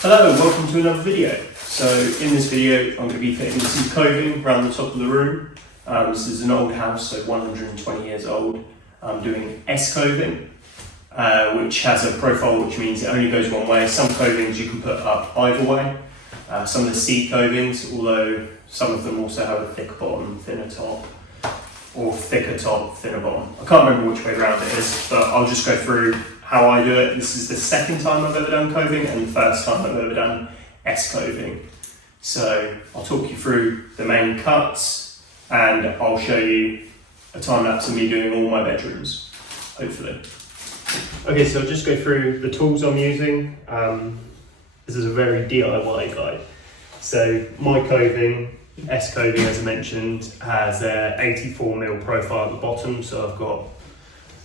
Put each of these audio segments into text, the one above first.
Hello and welcome to another video. So in this video I'm going to be fitting some coving around the top of the room. This is an old house, so 120 years old. I'm doing S coving, which has a profile which means it only goes one way. Some covings you can put up either way. Some of the C covings, although some of them also have a thick bottom, thinner top, or thicker top, thinner bottom. I can't remember which way around it is, but I'll just go through how I do it. This is the second time I've ever done coving and the first time I've ever done S coving. So I'll talk you through the main cuts and I'll show you a time lapse of me doing all my bedrooms, hopefully. Okay, so I'll just go through the tools I'm using. This is a very DIY guide. So my coving, S coving as I mentioned, has a 84mm profile at the bottom. So I've got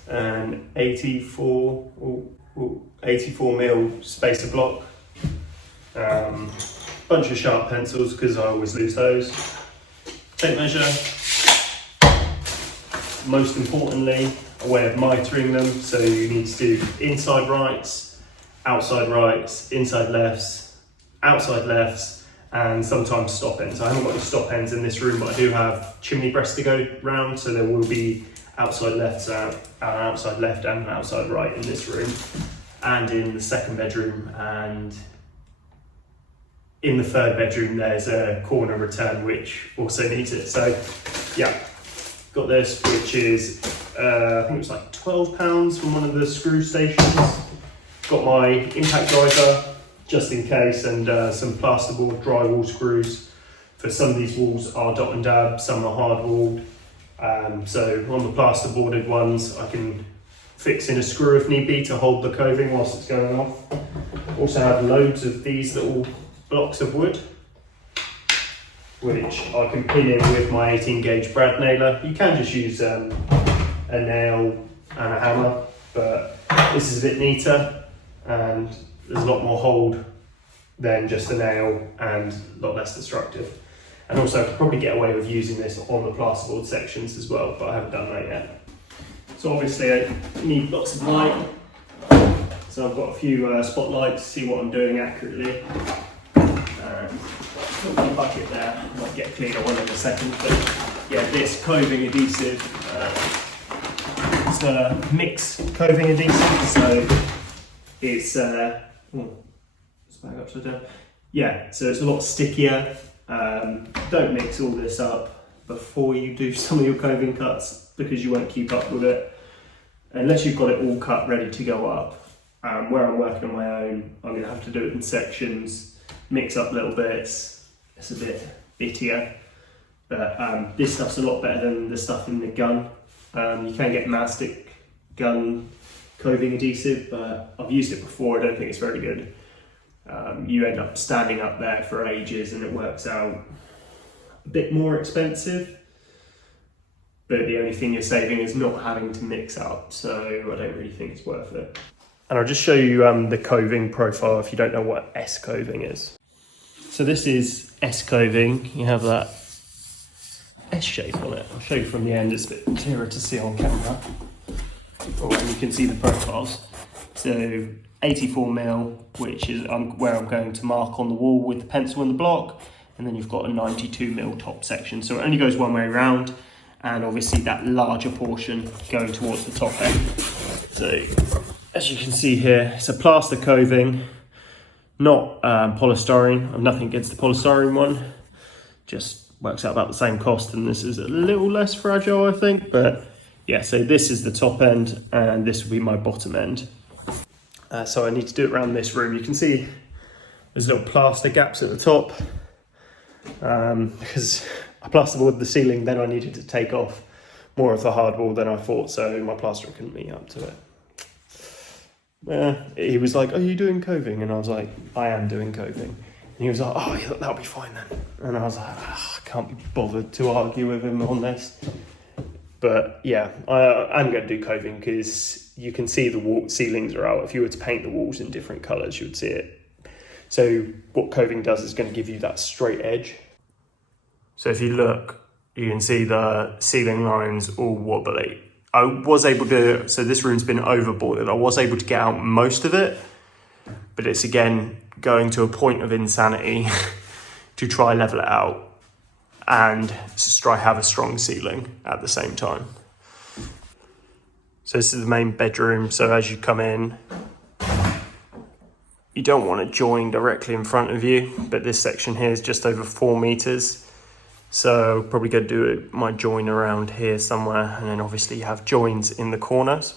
an 84mm spacer block, bunch of sharp pencils because I always lose those, tape measure, most importantly a way of mitering them, so you need to do inside rights, outside rights, inside lefts, outside lefts, and sometimes stop ends. I haven't got any stop ends in this room, but I do have chimney breasts to go round, so there will be outside left and outside left and outside right in this room, and in the second bedroom, and in the third bedroom there's a corner return which also needs it. So yeah, got this, which is I think it was like £12 from one of the screw stations. Got my impact driver just in case, and some plasterboard drywall screws. For some of these walls are dot and dab, some are hard walled. So on the plasterboarded ones, I can fix in a screw if need be to hold the coving whilst it's going off. Also have loads of these little blocks of wood, which I can pin in with my 18 gauge brad nailer. You can just use a nail and a hammer, but this is a bit neater and there's a lot more hold than just a nail and a lot less destructive. And also I could probably get away with using this on the plasterboard sections as well, but I haven't done that yet. So obviously I need lots of light. So I've got a few spotlights to see what I'm doing accurately. Got my bucket there, I might get a cleaner one in a second, but yeah, this coving adhesive, it's a mixed coving adhesive, so it's, it's back upside down. Yeah, so it's a lot stickier. Don't mix all this up before you do some of your coving cuts because you won't keep up with it unless you've got it all cut ready to go up. Where I'm working on my own, I'm going to have to do it in sections, mix up little bits. It's a bit bittier, but this stuff's a lot better than the stuff in the gun. You can get mastic gun coving adhesive, but I've used it before. I don't think it's very good. You end up standing up there for ages and it works out a bit more expensive, but the only thing you're saving is not having to mix up, so I don't really think it's worth it. And I'll just show you the coving profile if you don't know what S coving is. So this is S coving. You have that S shape on it. I'll show you from the end, it's a bit clearer to see on camera. And you can see the profiles. So 84mm, which is where I'm going to mark on the wall with the pencil and the block, and then you've got a 92mm top section, so it only goes one way around, and obviously that larger portion going towards the top end. So as you can see here, it's a plaster coving, not polystyrene. I've nothing against the polystyrene one, just works out about the same cost, and this is a little less fragile I think, but yeah, so this is the top end and this will be my bottom end. So I need to do it around this room. You can see there's little plaster gaps at the top because I plasterboarded the ceiling, then I needed to take off more of the hardwall than I thought, so my plasterer couldn't meet up to it. He was like, "Are you doing coving?" And I was like, "I am doing coving." And he was like, "Oh, yeah, that'll be fine then." And I was like, I can't be bothered to argue with him on this. But yeah, I'm going to do coving because you can see the ceilings are out. If you were to paint the walls in different colours, you would see it. So what coving does is going to give you that straight edge. So if you look, you can see the ceiling lines all wobbly. I was able to, so this room's been overboarded. I was able to get out most of it, but it's again going to a point of insanity to try level it out and just try have a strong ceiling at the same time. So this is the main bedroom. So as you come in, you don't want to join directly in front of you, but this section here is just over 4 meters. So probably going to do my join around here somewhere, and then obviously you have joins in the corners.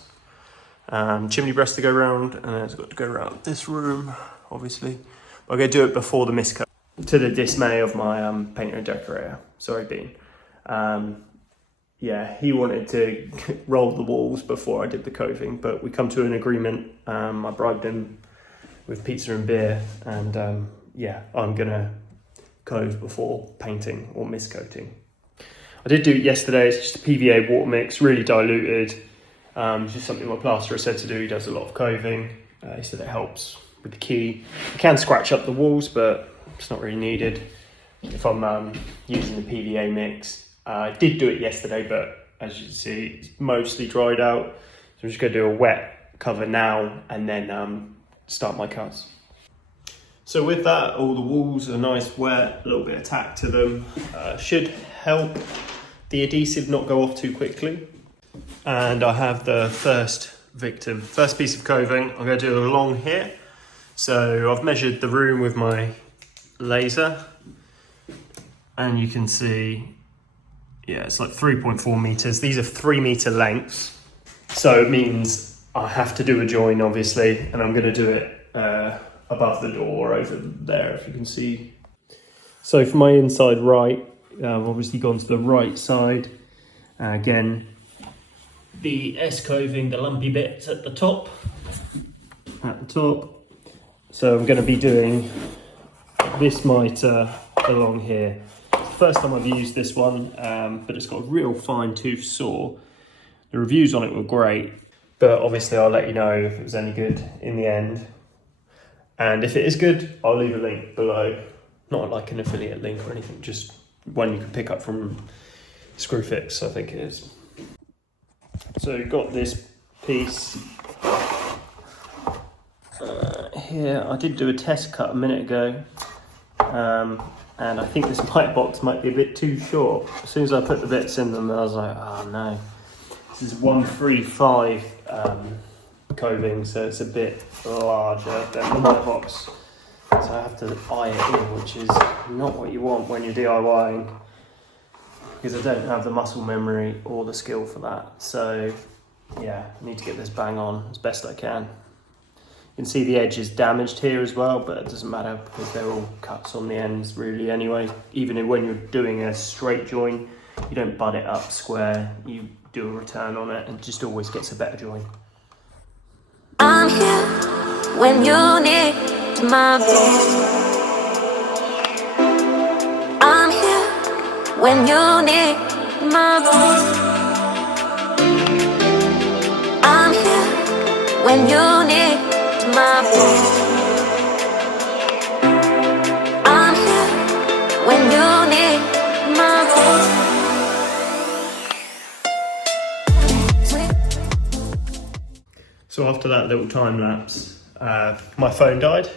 Chimney breast to go around, and then it's got to go around this room, obviously. But I'm going to do it before the mist coat, to the dismay of my painter and decorator. Sorry, Bean. Yeah, he wanted to roll the walls before I did the coving, but we come to an agreement. I bribed him with pizza and beer, and yeah, I'm gonna cove before painting or mist coating. I did do it yesterday. It's just a PVA water mix, really diluted. It's just something my plasterer said to do. He does a lot of coving. He said it helps with the key. You can scratch up the walls, but it's not really needed if I'm using the PVA mix. I did do it yesterday, but as you can see, it's mostly dried out. So I'm just gonna do a wet cover now and then start my cuts. So with that, all the walls are nice wet, a little bit of tack to them. Should help the adhesive not go off too quickly. And I have the first piece of coving. I'm gonna do along here. So I've measured the room with my laser, and you can see, yeah, it's like 3.4 meters. These are 3 meter lengths. So it means I have to do a join, obviously, and I'm gonna do it above the door over there, if you can see. So for my inside right, I've obviously gone to the right side. Again, the S-coving, the lumpy bits at the top. So I'm gonna be doing this mitre along here. First time I've used this one, but it's got a real fine tooth saw. The reviews on it were great, but obviously I'll let you know if it was any good in the end. And if it is good, I'll leave a link below. Not like an affiliate link or anything, just one you can pick up from Screwfix, I think it is. So you've got this piece here. I did do a test cut a minute ago. And I think this mite box might be a bit too short. As soon as I put the bits in them, I was like, oh no. This is 135 coving, so it's a bit larger than the mite box. So I have to eye it in, which is not what you want when you're DIYing, because I don't have the muscle memory or the skill for that. So yeah, I need to get this bang on as best I can. You can see the edge is damaged here as well, but it doesn't matter because they're all cuts on the ends really anyway. Even when you're doing a straight join, you don't butt it up square, you do a return on it and it just always gets a better join. I'm here when you need my voice. I'm here when you need my voice. I'm here when you need my voice. I'm here when you need my voice. So after that little time lapse, my phone died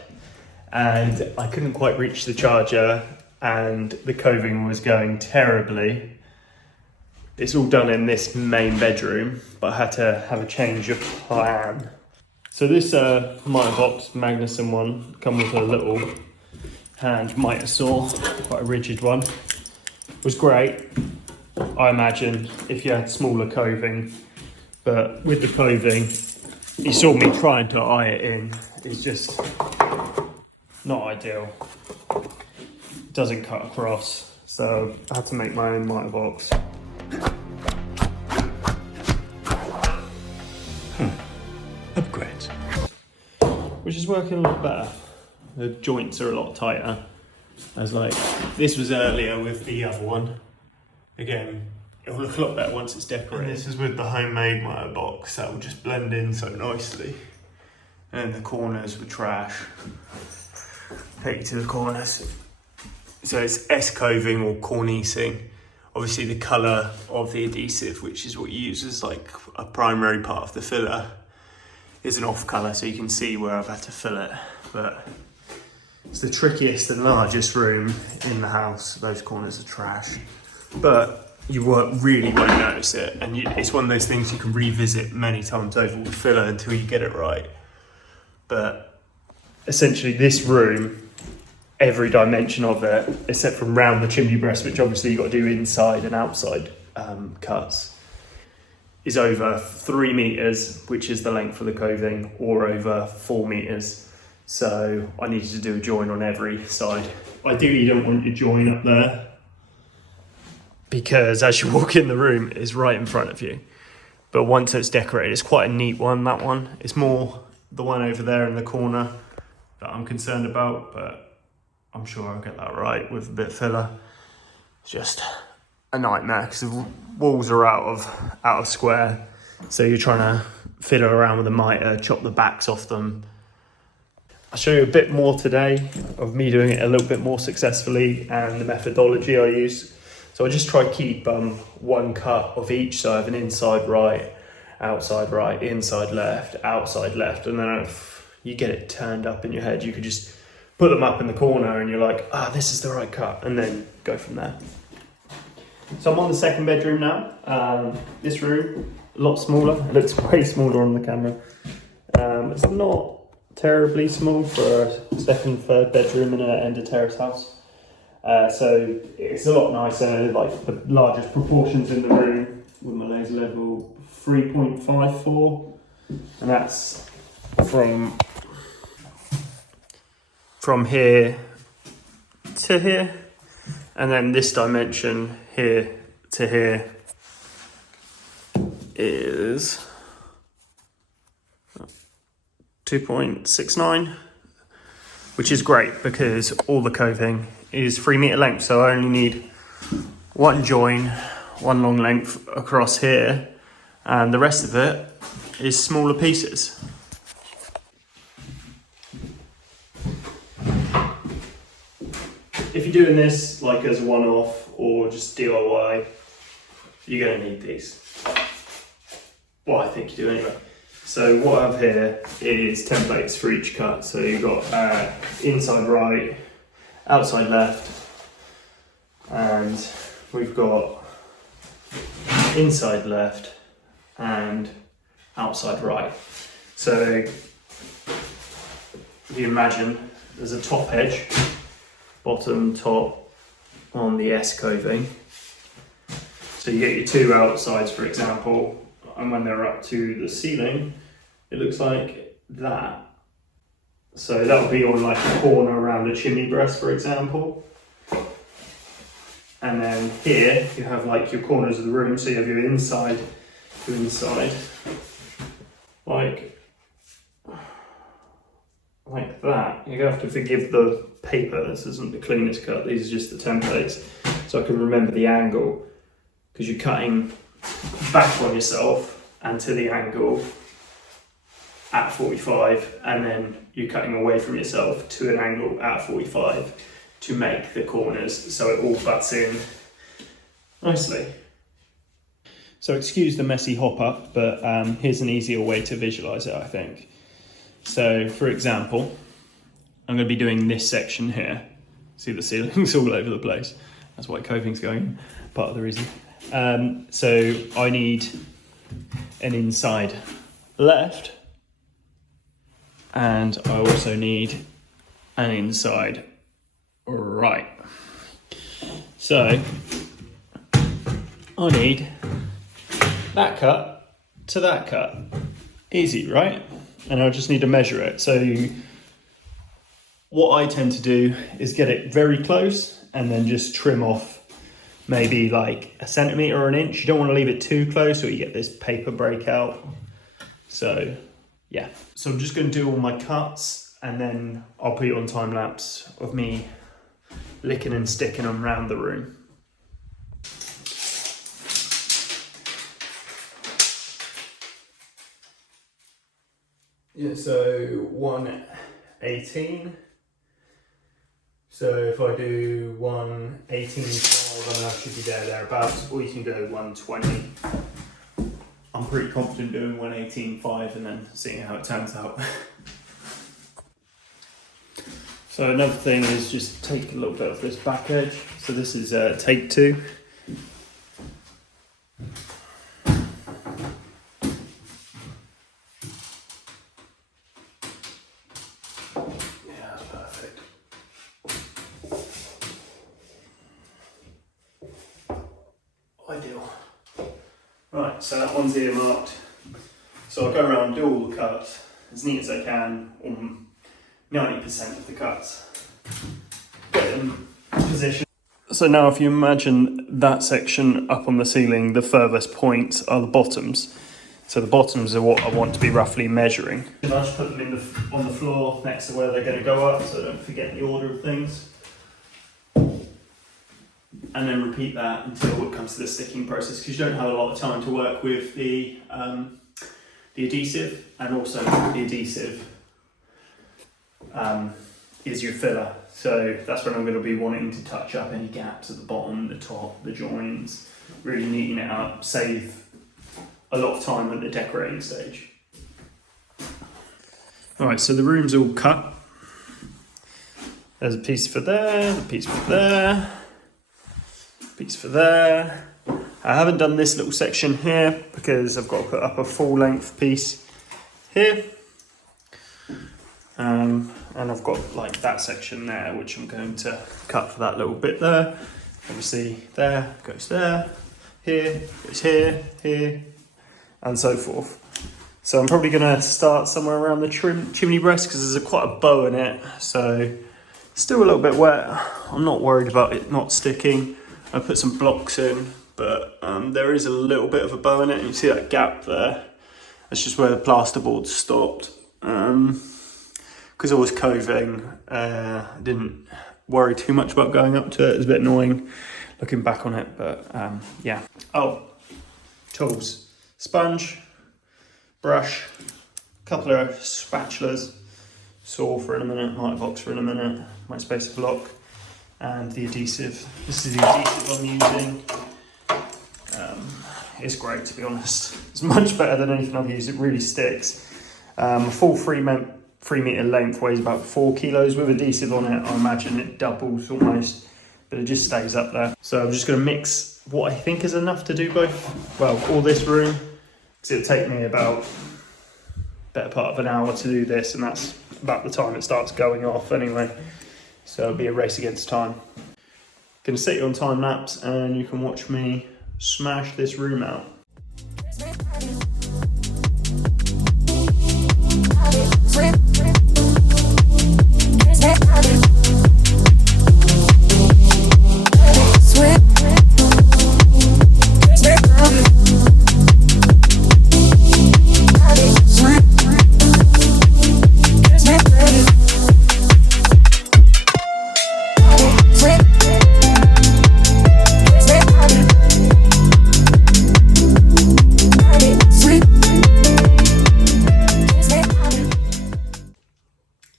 and I couldn't quite reach the charger and the coving was going terribly. It's all done in this main bedroom, but I had to have a change of plan. So this miter box, Magnuson one, come with a little hand miter saw, quite a rigid one. Was great, I imagine, if you had smaller coving, but with the coving, you saw me trying to eye it in. It's just not ideal. It doesn't cut across, so I had to make my own miter box. Upgrade. Which is working a lot better. The joints are a lot tighter. As like, this was earlier with the other one. Again, it'll look a lot better once it's decorated. And this is with the homemade miter box, that will just blend in so nicely. And the corners were trash. Take you to the corners. So it's S-coving or Cornicing. Obviously the colour of the adhesive, which is what you use as like a primary part of the filler, is an off colour, so you can see where I've had to fill it. But It's the trickiest and largest room in the house. Those corners are trash, but you really won't notice it. And it's one of those things you can revisit many times over with filler until you get it right. But essentially this room, every dimension of it, except from round the chimney breast, which obviously you've got to do inside and outside cuts, is over 3 meters, which is the length of the coving, or over 4 meters. So I needed to do a join on every side. Ideally, you don't want your join up there, because as you walk in the room, it's right in front of you. But once it's decorated, it's quite a neat one, that one. It's more the one over there in the corner that I'm concerned about, but I'm sure I'll get that right with a bit of filler. It's just a nightmare because the walls are out of square. So you're trying to fiddle around with the mitre, chop the backs off them. I'll show you a bit more today of me doing it a little bit more successfully and the methodology I use. So I just try to keep one cut of each. So I have an inside right, inside left, outside left. And then you get it turned up in your head. You could just put them up in the corner and you're like, this is the right cut. And then go from there. So I'm on the second bedroom now. This room, a lot smaller. It looks way smaller on the camera. It's not terribly small for a second, third bedroom in an end of terrace house. So it's a lot nicer, like the largest proportions in the room with my laser level 3.54, and that's from here to here, and then this dimension here to here is 2.69, which is great because all the coving is 3 meter length, so I only need one join, one long length across here, and the rest of it is smaller pieces. If you're doing this like as a one-off or just DIY, you're going to need these. Well, I think you do anyway. So what I have here is templates for each cut. So you've got inside right, outside left, and we've got inside left and outside right. So if you imagine there's a top edge, bottom, top on the S coving. So you get your two outsides, for example, and when they're up to the ceiling, it looks like that. So that would be on like a corner around a chimney breast, for example. And then here you have like your corners of the room, so you have your inside to inside, like that. You're gonna have to forgive the paper, this isn't the cleanest cut, these are just the templates, so I can remember the angle, because you're cutting back on yourself and to the angle at 45, and then you're cutting away from yourself to an angle at 45 to make the corners so it all butts in nicely. So excuse the messy hop up, but here's an easier way to visualize it, I think. So for example, I'm going to be doing this section here. See the ceiling's all over the place. That's why coving's going, part of the reason. So I need an inside left, and I also need an inside right. So I need that cut to that cut. Easy, right? And I just need to measure it. So what I tend to do is get it very close and then just trim off maybe like a centimetre or an inch. You don't want to leave it too close or you get this paper breakout. So yeah, so I'm just going to do all my cuts and then I'll put you on time lapse of me licking and sticking them around the room. Yeah, so 118. So if I do 118.5, then I should be thereabouts, or you can go 120. I'm pretty confident doing 118.5 and then seeing how it turns out. So another thing is just take a little bit of this back edge. So this is take 2. Yeah, perfect. Ideal. Right, so that one's earmarked. So I'll go around and do all the cuts as neat as I can on 90% of the cuts. Get them positioned. So now if you imagine that section up on the ceiling, the furthest points are the bottoms. So the bottoms are what I want to be roughly measuring. And I'll just put them on the floor next to where they're going to go up, so I don't forget the order of things. And then repeat that until it comes to the sticking process, because you don't have a lot of time to work with the adhesive, and also the adhesive is your filler. So that's when I'm going to be wanting to touch up any gaps at the bottom, the top, the joins, really neaten it up, save a lot of time at the decorating stage. Alright, so the room's all cut. There's a piece for there, a piece for there, piece for there. I haven't done this little section here because I've got to put up a full length piece here. And I've got like that section there, which I'm going to cut for that little bit there. Obviously there, goes there, here, goes here, here, and so forth. So I'm probably going to start somewhere around the chimney breast because there's quite a bow in it. So still a little bit wet. I'm not worried about it not sticking. I put some blocks in, but there is a little bit of a bow in it. And you see that gap there? That's just where the plasterboard stopped. Because I was coving, I didn't worry too much about going up to it. It was a bit annoying looking back on it, but yeah. Oh, tools. Sponge, brush, couple of spatulas, saw for in a minute, mitre box for in a minute, my spacer block, and the adhesive. This is the adhesive I'm using. It's great, to be honest. It's much better than anything I've used. It really sticks. A full 3 metre length weighs about 4 kilos. With adhesive on it, I imagine it doubles almost, but it just stays up there. So I'm just going to mix what I think is enough to do both, well, all this room, because it'll take me about better part of an hour to do this, and that's about the time it starts going off anyway. So it'll be a race against time. Going to set you on time lapse, and you can watch me smash this room out.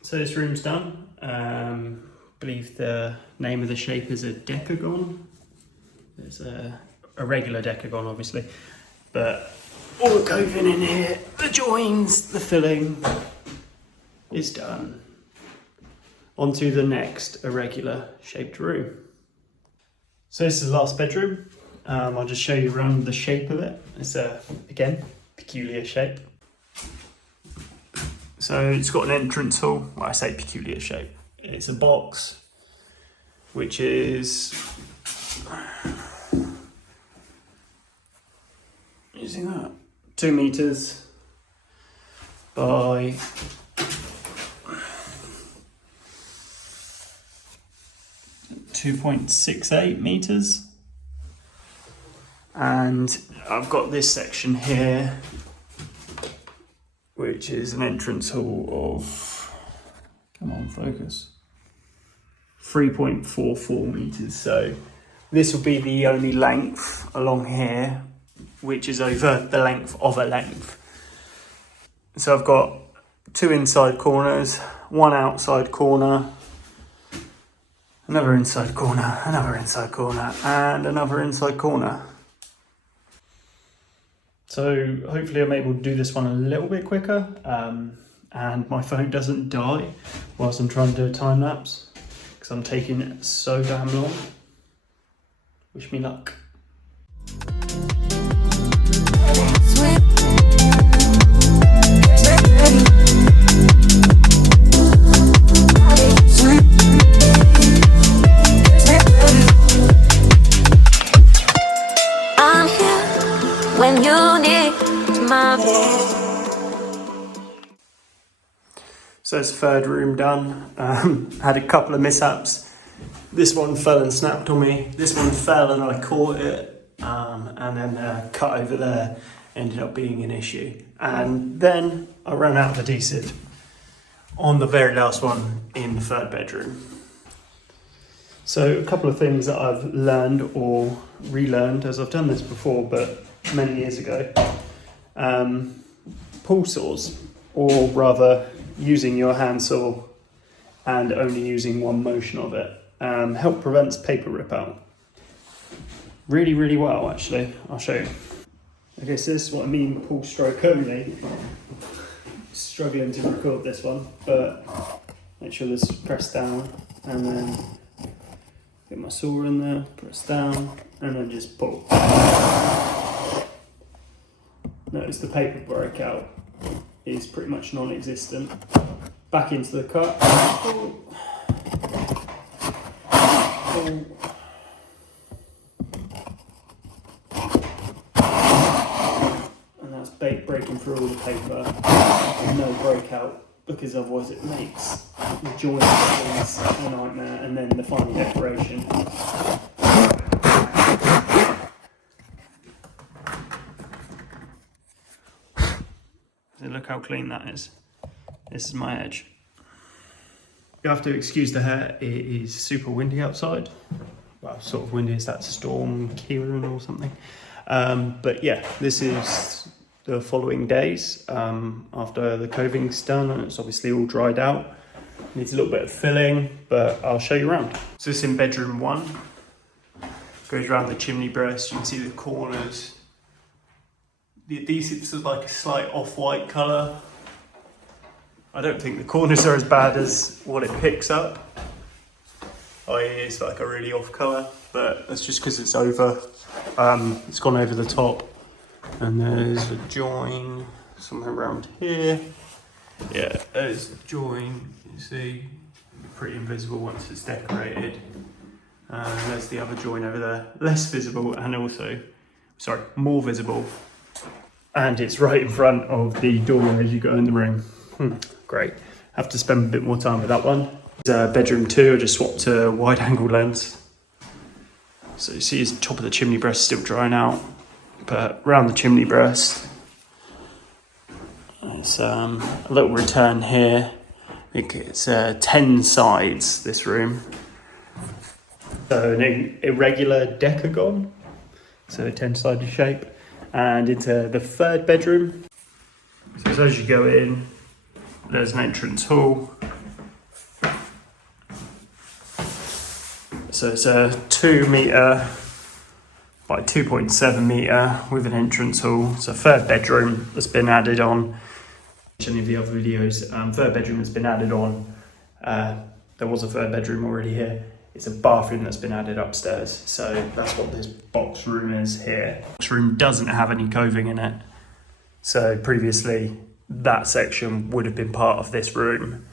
So this room's done. I believe the name of the shape is a decagon. It's a regular decagon, obviously, but all the coving in here, the joins, the filling is done. On to the next irregular shaped room. So this is the last bedroom. I'll just show you around the shape of it. It's a, again, peculiar shape. So it's got an entrance hall. Well, I say peculiar shape. It's a box, which is, using that, 2 meters by 2.68 meters. And I've got this section here, which is an entrance hall of, come on, focus, 3.44 meters. So this will be the only length along here, which is over the length of a length. So I've got 2 inside corners, 1 outside corner, another inside corner, another inside corner, and another inside corner. So hopefully I'm able to do this one a little bit quicker. and my phone doesn't die whilst I'm trying to do a time lapse, because I'm taking so damn long. Wish me luck. I'm here when you need my So it's third room done. Had a couple of mishaps. This one fell and snapped on me. This one fell and I caught it. And then the cut over there ended up being an issue. And then I ran out of adhesive on the very last one in the third bedroom. So a couple of things that I've learned or relearned, as I've done this before, but many years ago. Pull saws, or rather using your handsaw and only using one motion of it, help prevents paper rip out. Really, really well, actually. I'll show you. Okay, so this is what I mean, pull stroke only. Struggling to record this one, but make sure this is pressed down, and then get my saw in there, press down, and then just pull. Notice the paper breakout is pretty much non-existent. Back into the cut. Pull. Pull. And that's breaking through all the paper. And no breakout, because otherwise it makes the joint a nightmare, and then the final decoration. Look how clean that is. This is my edge. You have to excuse the hair, it is super windy outside. Well, sort of windy, is that Storm Kieran or something? But yeah, this is the following days after the coving's done, and it's obviously all dried out. Needs a little bit of filling, but I'll show you around. So this is in bedroom 1. Goes around the chimney breast, you can see the corners. The adhesive's like a slight off-white colour. I don't think the corners are as bad as what it picks up. It's like a really off colour, but that's just because it's over. It's gone over the top, and there's a join somewhere around here. Yeah, there's the join. You see, pretty invisible once it's decorated. There's the other join over there, less visible, and also, sorry, more visible. And it's right in front of the doorway as you go in the room. Great. Have to spend a bit more time with that one. Bedroom 2, I just swapped to a wide angle lens. So you see the top of the chimney breast still drying out, but around the chimney breast, there's a little return here. I think it's 10 sides, this room. So an irregular decagon, so a 10-sided shape. And into the third bedroom. So as you go in, there's an entrance hall. So it's a 2 metre by 2.7 metre with an entrance hall. It's a third bedroom that's been added on. Any of the other videos, third bedroom has been added on. There was a third bedroom already here. It's a bathroom that's been added upstairs. So that's what this box room is here. Box room doesn't have any coving in it. So previously that section would have been part of this room.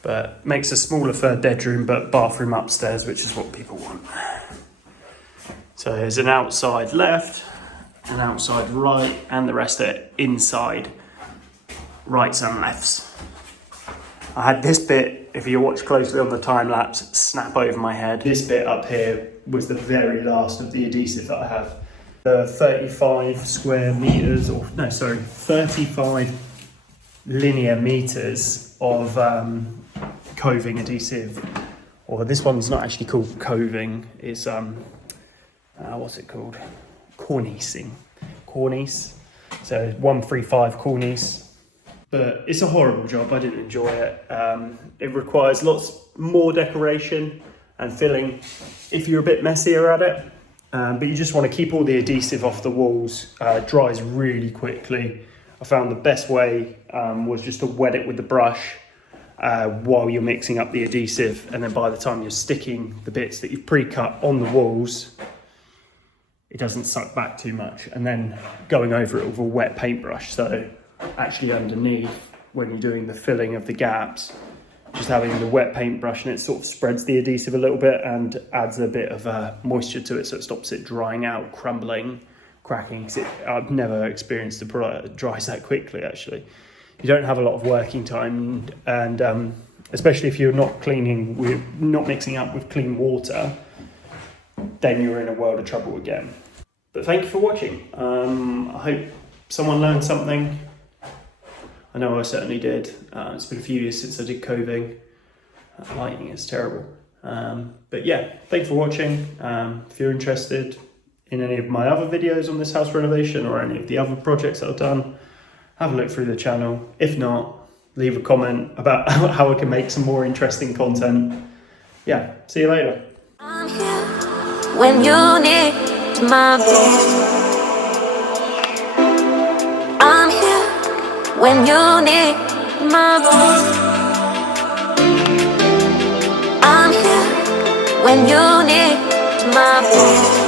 But makes a smaller third bedroom, but bathroom upstairs, which is what people want. So there's an outside left, an outside right, and the rest are inside rights and lefts. I had this bit, if you watch closely on the time lapse, snap over my head. This bit up here was the very last of the adhesive that I have. The 35 square meters, or no, sorry, 35 linear meters of coving adhesive. Or this one's not actually called coving, it's what's it called? Cornicing. Cornice. So 135 Cornice. But it's a horrible job, I didn't enjoy it. It requires lots more decoration and filling if you're a bit messier at it. But you just want to keep all the adhesive off the walls. It dries really quickly. I found the best way was just to wet it with the brush while you're mixing up the adhesive, and then by the time you're sticking the bits that you've pre-cut on the walls, it doesn't suck back too much, and then going over it with a wet paintbrush. So actually underneath, when you're doing the filling of the gaps, just having the wet paintbrush, and it sort of spreads the adhesive a little bit and adds a bit of moisture to it, so it stops it drying out, crumbling, cracking. I've never experienced a product that dries that quickly. Actually, you don't have a lot of working time, and especially if you're not mixing up with clean water, then you're in a world of trouble again. But thank you for watching. I hope someone learned something. I know I certainly did. It's been a few years since I did coving. Lighting is terrible. But yeah, thanks for watching. If you're interested in any of my other videos on this house renovation or any of the other projects that I've done, have a look through the channel. If not, leave a comment about how I can make some more interesting content. Yeah, see you later. I'm here when you need my voice. I'm here when you need my voice. I'm here when you need my voice.